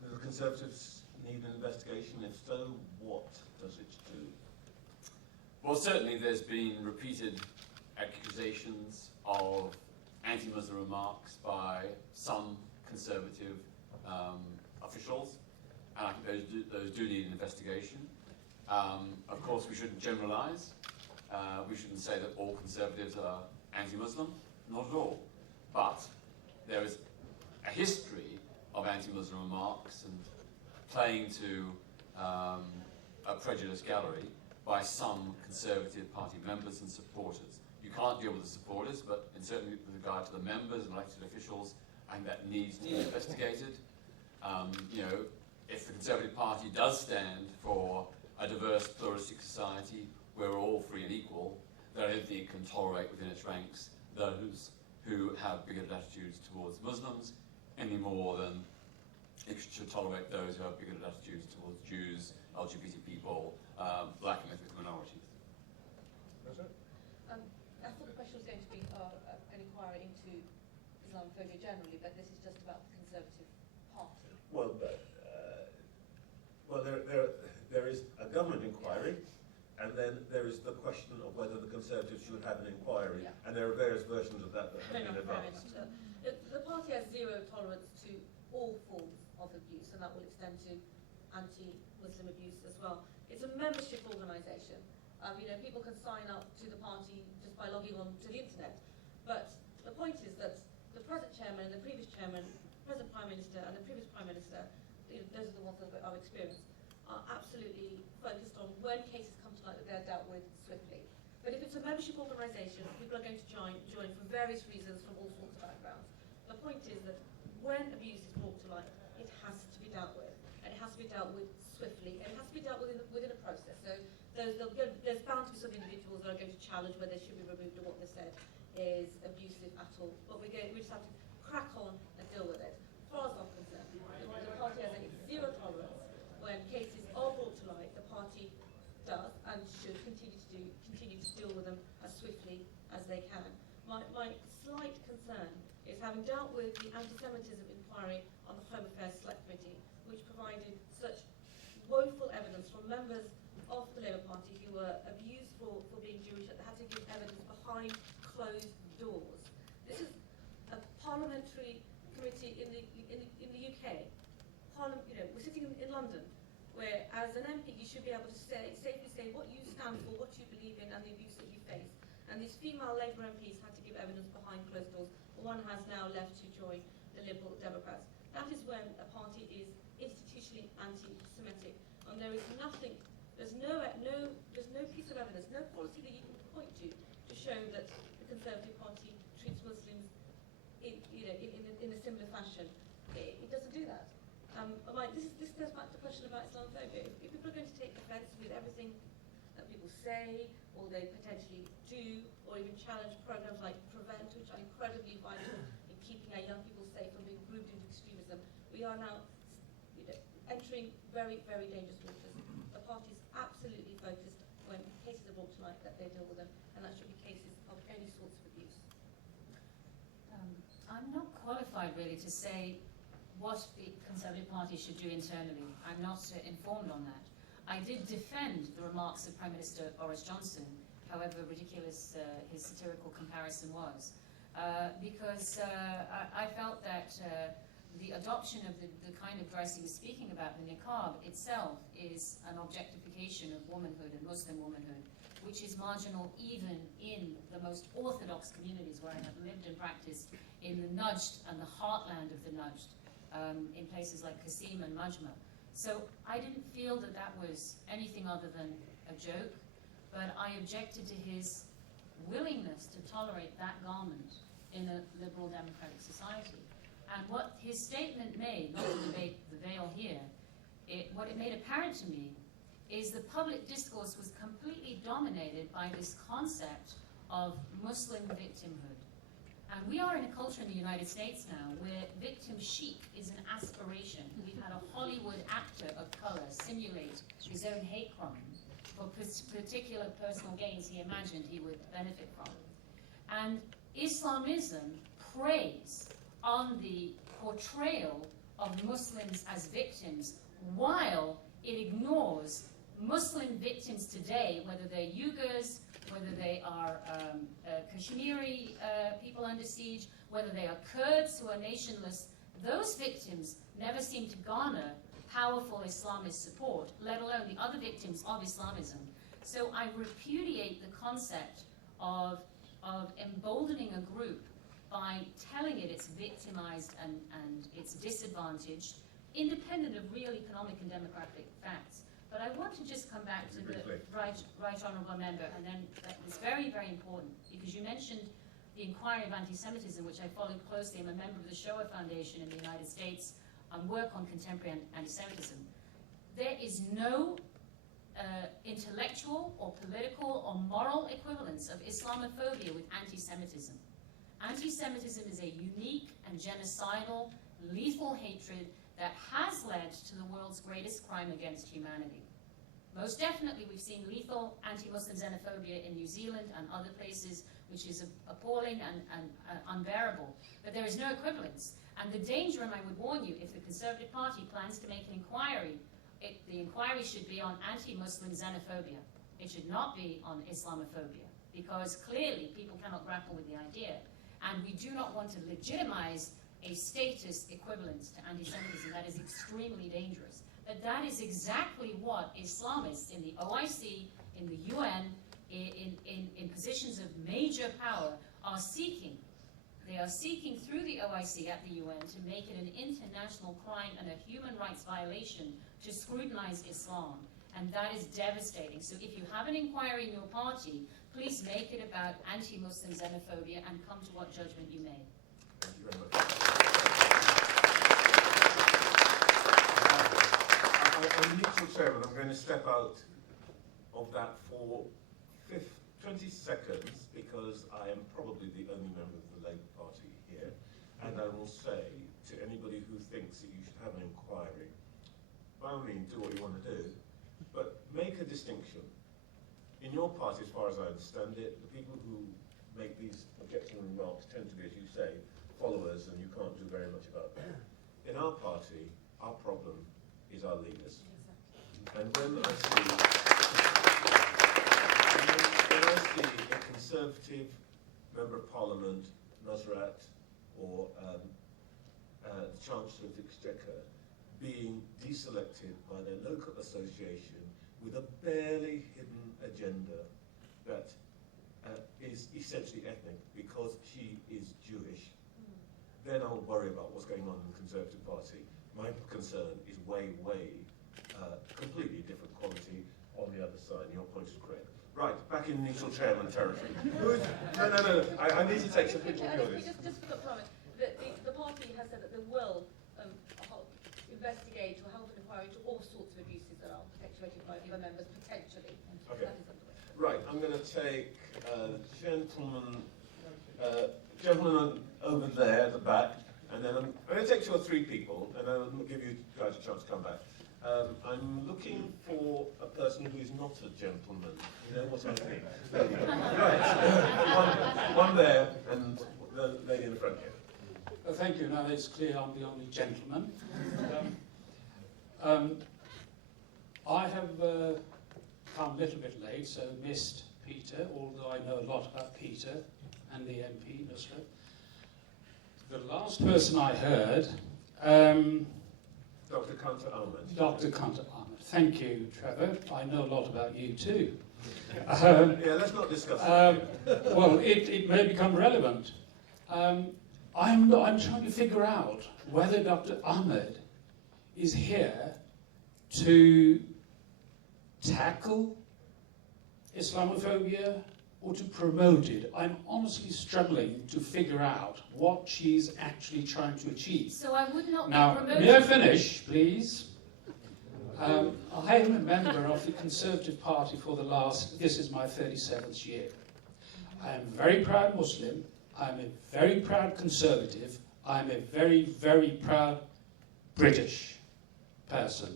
Do the Conservatives need an investigation? If so, what does it do? Well, certainly there's been repeated accusations of anti-Muslim remarks by some Conservative officials, and I think those do need an investigation. Of course, we shouldn't generalise. We shouldn't say that all Conservatives are anti-Muslim, not at all. But there is a history of anti-Muslim remarks and playing to a prejudice gallery by some Conservative Party members and supporters. You can't deal with the supporters, but certainly with regard to the members and elected officials, I think that needs to be investigated. If the Conservative Party does stand for a diverse, pluralistic society where we're all free and equal, then I don't think it can tolerate within its ranks those who have bigoted attitudes towards Muslims any more than it should tolerate those who have bigoted attitudes towards Jews, LGBT people, black and ethnic minorities. I thought the question was going to be an inquiry into Islamophobia generally, but this is just about the Conservative Party. Well, there is a government inquiry, and then there is the question of whether the Conservatives should have an inquiry, and there are various versions of that have been advanced. The party has zero tolerance to all forms of abuse, and that will extend to anti-Muslim abuse as well. It's a membership organisation. People can sign up to the party just by logging on to the internet. But the point is that the present chairman and the previous chairman, present prime minister and the previous prime minister, those are the ones that I've experienced, are absolutely focused on when cases come to light that they're dealt with swiftly. But if it's a membership organisation, people are going to join for various reasons from all sorts of backgrounds. The point is that when abuse is brought to light, it has to be dealt with, and it has to be dealt with swiftly, and it has to be dealt with within a process. So there's bound to be some individuals that are going to challenge whether they should be removed or what they said is abusive at all. But we just have to crack on and deal with it. As far as I'm concerned, the party has a zero tolerance when cases are brought to light. The party does and should continue to deal with them as swiftly as they can. My slight concern is having dealt with the anti-Semitism inquiry on the Home Affairs Select Committee, which provided such woeful evidence from members of the Labour Party who were abused for being Jewish, that they had to give evidence behind closed doors. This is a parliamentary committee in the UK. We're sitting in London, where as an MP you should be able to safely say what you stand for, what you believe in, and the abuse that you face. And these female Labour MPs had to give evidence behind closed doors. One has now left to join the Liberal Democrats. That is when a party is institutionally anti-Semitic, and there is nothing, there's no piece of evidence, no policy that you can point to show that the Conservative Party treats Muslims in a similar fashion. It doesn't do that. This goes back to the question about Islamophobia. If people are going to take offence with everything that people say, or they potentially do, or even challenge programs like Prevent, which are incredibly vital in keeping our young people safe from being groomed into extremism, we are now entering very, very dangerous waters. The party is absolutely focused when cases are brought to light that they deal with them, and that should be cases of any sorts of abuse. I'm not qualified really to say what the Conservative Party should do internally. I'm not informed on that. I did defend the remarks of Prime Minister Boris Johnson, however ridiculous his satirical comparison was, because I felt that the adoption of the kind of dress he was speaking about, the niqab itself, is an objectification of womanhood and Muslim womanhood, which is marginal even in the most orthodox communities where I have lived and practiced in the Najd and the heartland of the Najd, in places like Qasim and Majma. So I didn't feel that that was anything other than a joke, but I objected to his willingness to tolerate that garment in a liberal democratic society. And what his statement made, not to debate the veil here, what it made apparent to me is the public discourse was completely dominated by this concept of Muslim victimhood. And we are in a culture in the United States now where victim chic is an aspiration. We've had a Hollywood actor of color simulate his own hate crime for particular personal gains he imagined he would benefit from. And Islamism preys on the portrayal of Muslims as victims while it ignores Muslim victims today, whether they're Uyghurs, whether they are Kashmiri people under siege, whether they are Kurds who are nationless. Those victims never seem to garner powerful Islamist support, let alone the other victims of Islamism. So I repudiate the concept of emboldening a group by telling it it's victimized and it's disadvantaged, independent of real economic and demographic facts. But I want to just come back to the right honourable member, and then it's very, very important, because you mentioned the inquiry of anti-Semitism, which I followed closely. I'm a member of the Shoah Foundation in the United States and work on contemporary anti-Semitism. There is no intellectual or political or moral equivalence of Islamophobia with anti-Semitism. Anti-Semitism is a unique and genocidal, lethal hatred that has led to the world's greatest crime against humanity. Most definitely, we've seen lethal anti-Muslim xenophobia in New Zealand and other places, which is appalling and unbearable. But there is no equivalence. And the danger, and I would warn you, if the Conservative Party plans to make an inquiry, the inquiry should be on anti-Muslim xenophobia. It should not be on Islamophobia, because clearly people cannot grapple with the idea. And we do not want to legitimize a status equivalent to anti-Semitism. That is extremely dangerous. But that is exactly what Islamists in the OIC, in the UN, in positions of major power are seeking. They are seeking through the OIC at the UN to make it an international crime and a human rights violation to scrutinize Islam. And that is devastating. So if you have an inquiry in your party, please make it about anti-Muslim xenophobia and come to what judgment you may. Thank you very much. I need to Chairman, I'm going to step out of that for 20 seconds because I am probably the only member of the Labour Party here, and I will say to anybody who thinks that you should have an inquiry, by all means do what you want to do, but make a distinction. In your party, as far as I understand it, the people who make these objectionable remarks tend to be, as you say, followers, and you can't do very much about that. In our party, our problem is our leaders. And when I see a Conservative Member of Parliament, Nusrat, or the Chancellor of the Exchequer, being deselected by their local association with a barely hidden agenda that is essentially ethnic because she is Jewish, then I'll worry about what's going on in the Conservative Party. My concern is way, completely different quality on the other side. Your point is correct. Right, back in neutral chairman territory. No. I need to take some people through this. Just for the moment, the party has said that they will investigate or hold an inquiry into all sorts of abuses that are perpetuated by other members, potentially. Okay. That is underway. Right, I'm going to take gentleman over there at the back, and then I'm going to take 2 or 3 people, and then I'll give you guys a chance to come back. I'm looking for a person who is not a gentleman. You know what I mean? Right. one there, and the lady in the front here. Thank you. Now it's clear I'm the only gentleman. I have come a little bit late, so missed Peter, although I know a lot about Peter and the MP, Nusrat. The last person I heard, Dr. Kanta Ahmed. Dr. Kanta Ahmed. Thank you, Trevor. I know a lot about you too. Yeah, let's not discuss that. Well, it may become relevant. I'm trying to figure out whether Dr. Ahmed is here to tackle Islamophobia or to promote it. I'm honestly struggling to figure out what she's actually trying to achieve. So I would not Now, be promoting... may I finish, please? I am a member of the Conservative Party for this is my 37th year. I am a very proud Muslim. I'm a very proud Conservative. I'm a very, very proud British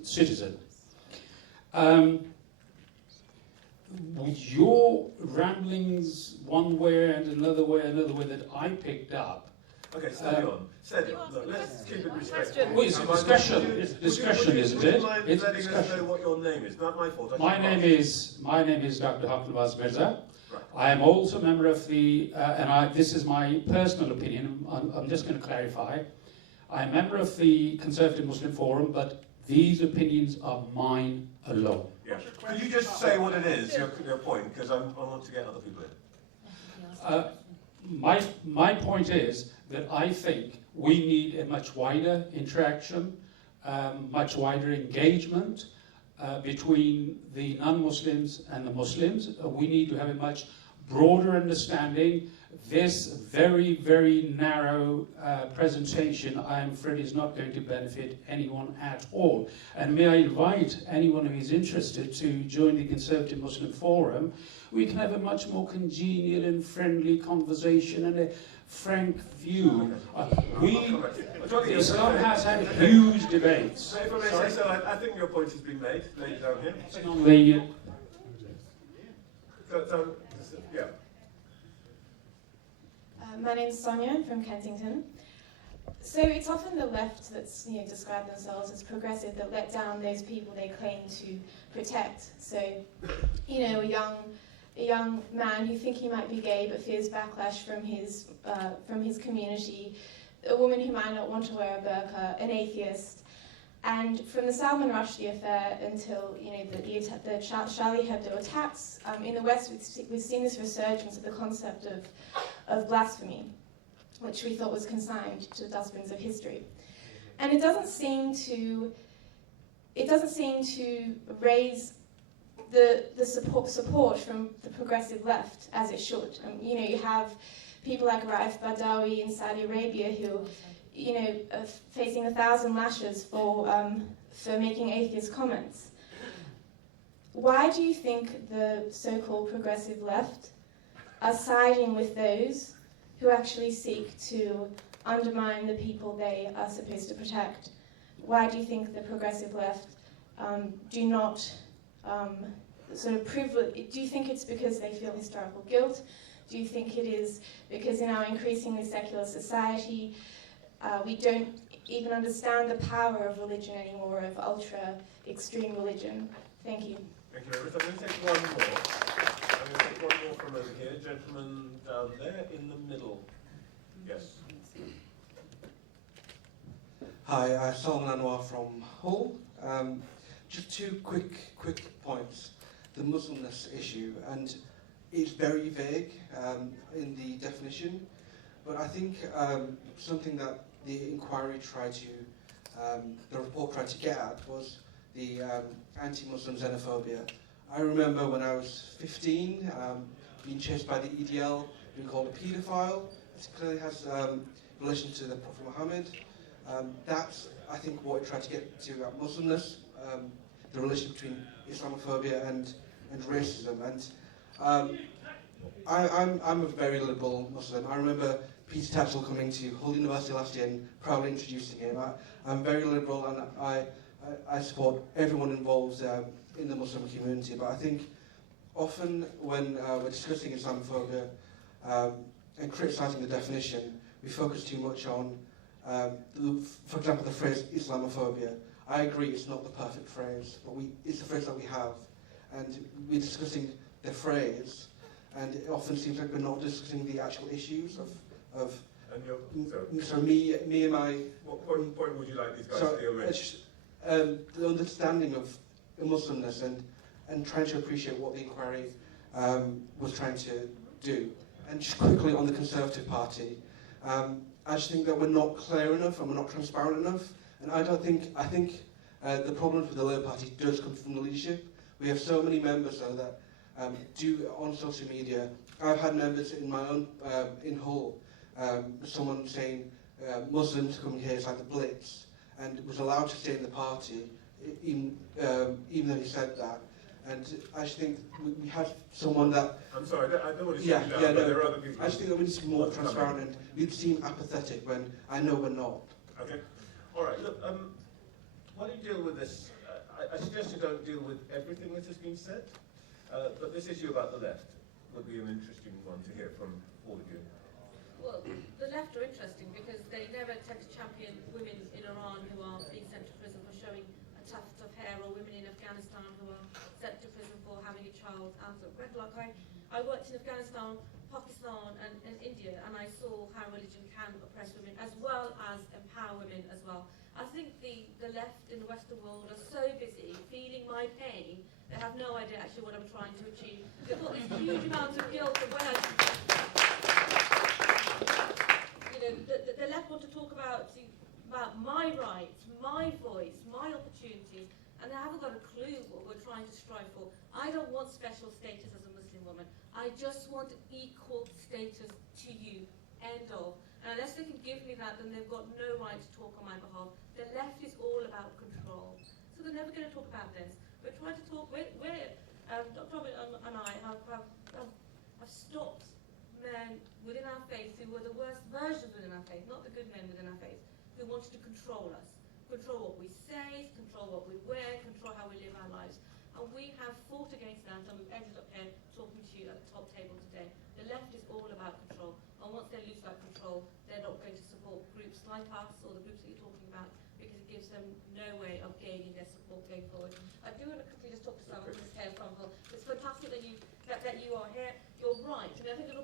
citizen. With your ramblings one way and another way that I picked up. Okay, steady on. Look, let's keep it respectful. Well, it's a discussion. It's discussion, isn't it? Mind It's letting us discussion. know what your name is? Not my fault. My name is Dr. Haklabaz Mirza. Right. I am also a member of the, this is my personal opinion, I'm just going to clarify. I'm a member of the Conservative Muslim Forum, but these opinions are mine alone. Yeah. Could you just say what it is, your point, because I want to get other people in. My point is that I think we need a much wider interaction, much wider engagement between the non-Muslims and the Muslims. We need to have a much broader understanding. This very, very narrow presentation, I'm afraid, is not going to benefit anyone at all. And may I invite anyone who is interested to join the Conservative Muslim Forum. We can have a much more congenial and friendly conversation and a frank view. Islam has had huge debates. So if I may say so, I think your point has been made. Lady down here. Yeah. My name's Sonia, I'm from Kensington. So it's often the left that's describe themselves as progressive that let down those people they claim to protect. So, a young man who thinks he might be gay but fears backlash from his community, a woman who might not want to wear a burqa, an atheist. And from the Salman Rushdie affair until the Charlie Hebdo attacks, in the West we've seen this resurgence of the concept of blasphemy, which we thought was consigned to the dustbins of history. And it doesn't seem to raise the support from the progressive left as it should. You have people like Raif Badawi in Saudi Arabia who facing 1,000 lashes for making atheist comments. why do you think the so-called progressive left are siding with those who actually seek to undermine the people they are supposed to protect? Why do you think the progressive left do not sort of privilege? Do you think it's because they feel historical guilt? Do you think it is because in our increasingly secular society we don't even understand the power of religion anymore, of ultra-extreme religion? Thank you. Thank you very much. I'm going to take one more. I'm going to take one more from over here. Gentleman down there in the middle. Yes. Hi, Solomon Anwar from Hull. Just two quick points. The Muslimness issue, and it's very vague in the definition, but I think something that the inquiry tried to, the report tried to get at was the anti-Muslim xenophobia. I remember when I was 15, being chased by the EDL, being called a paedophile. It clearly has relation to the Prophet Muhammad. That's, I think, what it tried to get to at Muslimness, the relation between Islamophobia and racism. And I'm a very liberal Muslim. I remember Peter Tatchell coming to Hull University last year and proudly introducing him. I'm very liberal, and I support everyone involved in the Muslim community. But I think often when we're discussing Islamophobia and criticising the definition, we focus too much on, for example, the phrase Islamophobia. I agree it's not the perfect phrase, but it's the phrase that we have. And we're discussing the phrase, and it often seems like we're not discussing the actual issues of And so me and my... what point would you like these guys to deal with? The understanding of Muslimness and trying to appreciate what the inquiry was trying to do. And just quickly on the Conservative Party, I just think that we're not clear enough and we're not transparent enough. And I think the problem with the Labour Party does come from the leadership. We have so many members though that do on social media. I've had members in my own in Hull, someone saying Muslims coming here is like the Blitz, and was allowed to stay in the party even though he said that. And I just think we have someone that... I'm sorry, I don't want to shoot Yeah, you down, yeah, but no, there are other people... I just think that we need to be more transparent, and we seem apathetic when I know we're not. Okay. All right, look, why don't you deal with this? I suggest you don't deal with everything that has been said, but this issue about the left would be an interesting one to hear from all of you. Well, the left are interesting because they never tend to champion women in Iran who are being sent to prison for showing a tuft of hair, or women in Afghanistan who are sent to prison for having a child out of wedlock. I worked in Afghanistan, Pakistan and India, and I saw how religion can oppress women as well as empower women as well. I think the left in the Western world are so busy feeling my pain, they have no idea actually what I'm trying to achieve. They've got this huge amount of guilt that when the left want to talk about my rights, my voice, my opportunities, and they haven't got a clue what we're trying to strive for. I don't want special status as a Muslim woman. I just want equal status to you. End of. And unless they can give me that, then they've got no right to talk on my behalf. The left is all about control. So they're never going to talk about this. We're trying to talk, Dr. Robert and I have stopped men within our faith who were the worst versions within our faith, not the good men within our faith, who wanted to control us. Control what we say, control what we wear, control how we live our lives. And we have fought against that, and we've ended up here talking to you at the top table today. The left is all about control, and once they lose that control, they're not going to support groups like us or the groups that you're talking about, because it gives them no way of gaining their support going forward. I do want to quickly just talk to someone who's here from Hull. It's fantastic that you are here. You're right, and I think the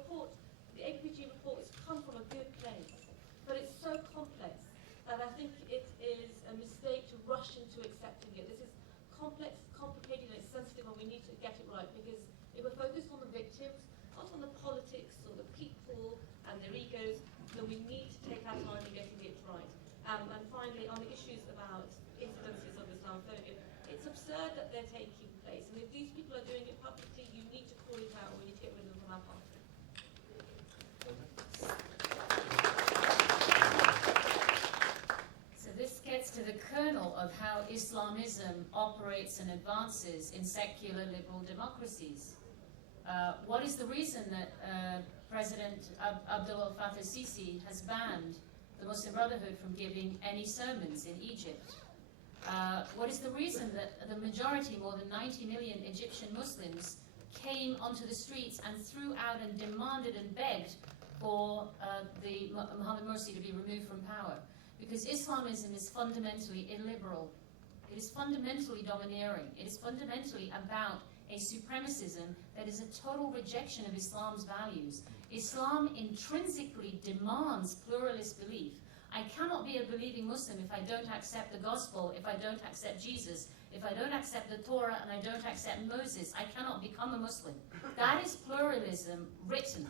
APG report has come from a good place, but it's so complex that I think it is a mistake to rush into accepting it. This is complex, complicated, and it's sensitive, and we need to get it right, because if we're focused on the victims, not on the politics or the people and their egos, then we need to take our time in getting it right. And finally, on the issues about incidences of Islamophobia, it's absurd that they're taking place, and if these people are doing it publicly, you need to call it out, and we need to get rid of them from our party. So this gets to the kernel of of how Islamism operates and advances in secular liberal democracies. What is the reason that President Abdel Fattah Sisi has banned the Muslim Brotherhood from giving any sermons in Egypt? What is the reason that the majority, more than 90 million Egyptian Muslims, came onto the streets and threw out and demanded and begged for the Mohammed Morsi to be removed from power? Because Islamism is fundamentally illiberal. It is fundamentally domineering. It is fundamentally about a supremacism that is a total rejection of Islam's values. Islam intrinsically demands pluralist belief. I cannot be a believing Muslim if I don't accept the gospel, if I don't accept Jesus, if I don't accept the Torah and I don't accept Moses. I cannot become a Muslim. That is pluralism written.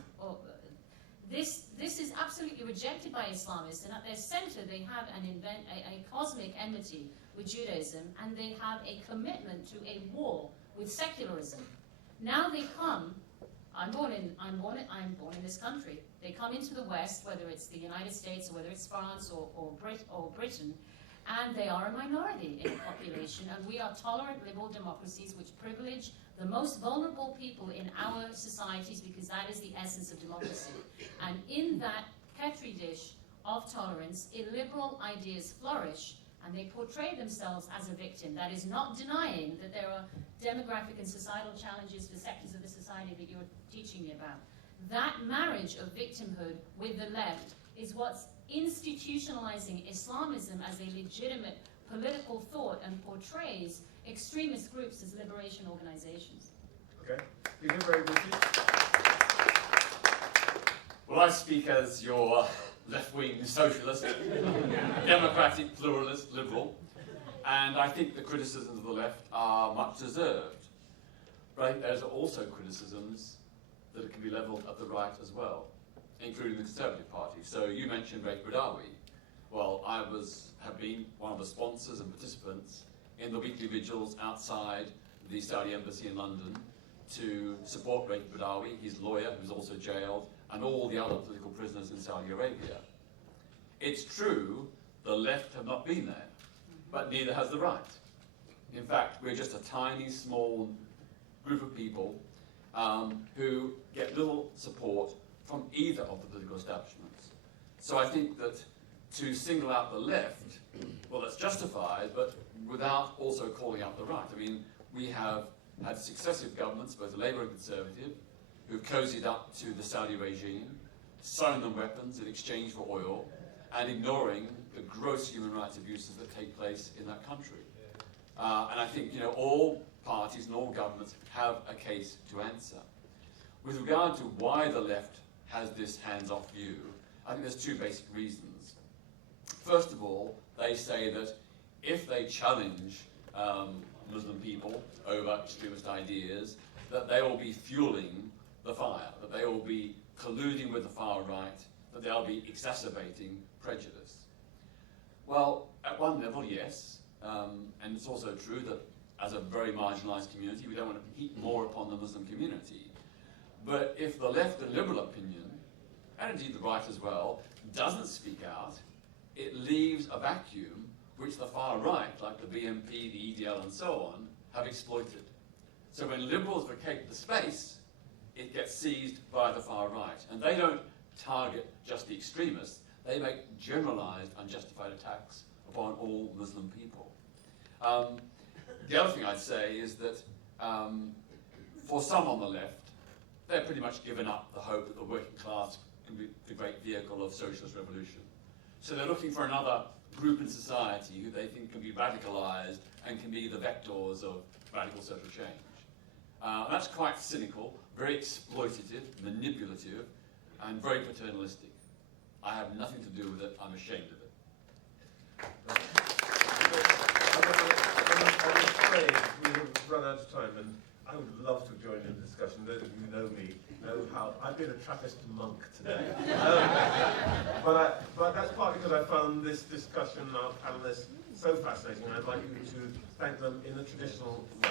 This is absolutely rejected by Islamists, and at their center they have a cosmic enmity with Judaism, and they have a commitment to a war with secularism. Now they come. I'm born in this country. They come into the West, whether it's the United States or whether it's France or Britain, and they are a minority in the population. And we are tolerant liberal democracies which privilege the most vulnerable people in our societies, because that is the essence of democracy. And in that petri dish of tolerance, illiberal ideas flourish, and they portray themselves as a victim. That is not denying that there are demographic and societal challenges for sectors of the society that you're teaching me about. That marriage of victimhood with the left is what's institutionalizing Islamism as a legitimate political thought and portrays extremist groups as liberation organizations. Okay, begin very briefly. Well, I speak as your left-wing socialist, democratic, pluralist, liberal, and I think the criticisms of the left are much deserved. But there's also criticisms that can be levelled at the right as well, including the Conservative Party. So you mentioned Raif Badawi. Well, I have been one of the sponsors and participants in the weekly vigils outside the Saudi embassy in London to support Raif Badawi, his lawyer, who's also jailed, and all the other political prisoners in Saudi Arabia. It's true, the left have not been there, but neither has the right. In fact, we're just a tiny, small group of people who get little support from either of the political establishments. So I think that to single out the left, well, that's justified, but without also calling out the right. I mean, we have had successive governments, both Labour and Conservative, who've cozied up to the Saudi regime, selling them weapons in exchange for oil, and ignoring the gross human rights abuses that take place in that country. And I think, all parties and all governments have a case to answer. With regard to why the left has this hands-off view, I think there's two basic reasons. First of all, they say that if they challenge Muslim people over extremist ideas, that they will be fueling the fire, that they will be colluding with the far right, that they'll be exacerbating prejudice. Well, at one level, yes, and it's also true that as a very marginalised community, we don't want to heap more upon the Muslim community. But if the left and liberal opinion, and indeed the right as well, doesn't speak out, it leaves a vacuum which the far right, like the BNP, the EDL and so on, have exploited. So when liberals vacate the space, it gets seized by the far right. And they don't target just the extremists, they make generalised unjustified attacks upon all Muslim people. The other thing I'd say is that for some on the left, they've pretty much given up the hope that the working class can be the great vehicle of socialist revolution. So they're looking for another group in society who they think can be radicalised and can be the vectors of radical social change. And that's quite cynical, very exploitative, manipulative, and very paternalistic. I have nothing to do with it, I'm ashamed of it. I'm afraid we have run out of time, and I would love to join in the discussion. Those of you who know me know how I've been a Trappist monk today. But that's partly because I found this discussion, our panelists, so fascinating, and I'd like you to thank them in the traditional way.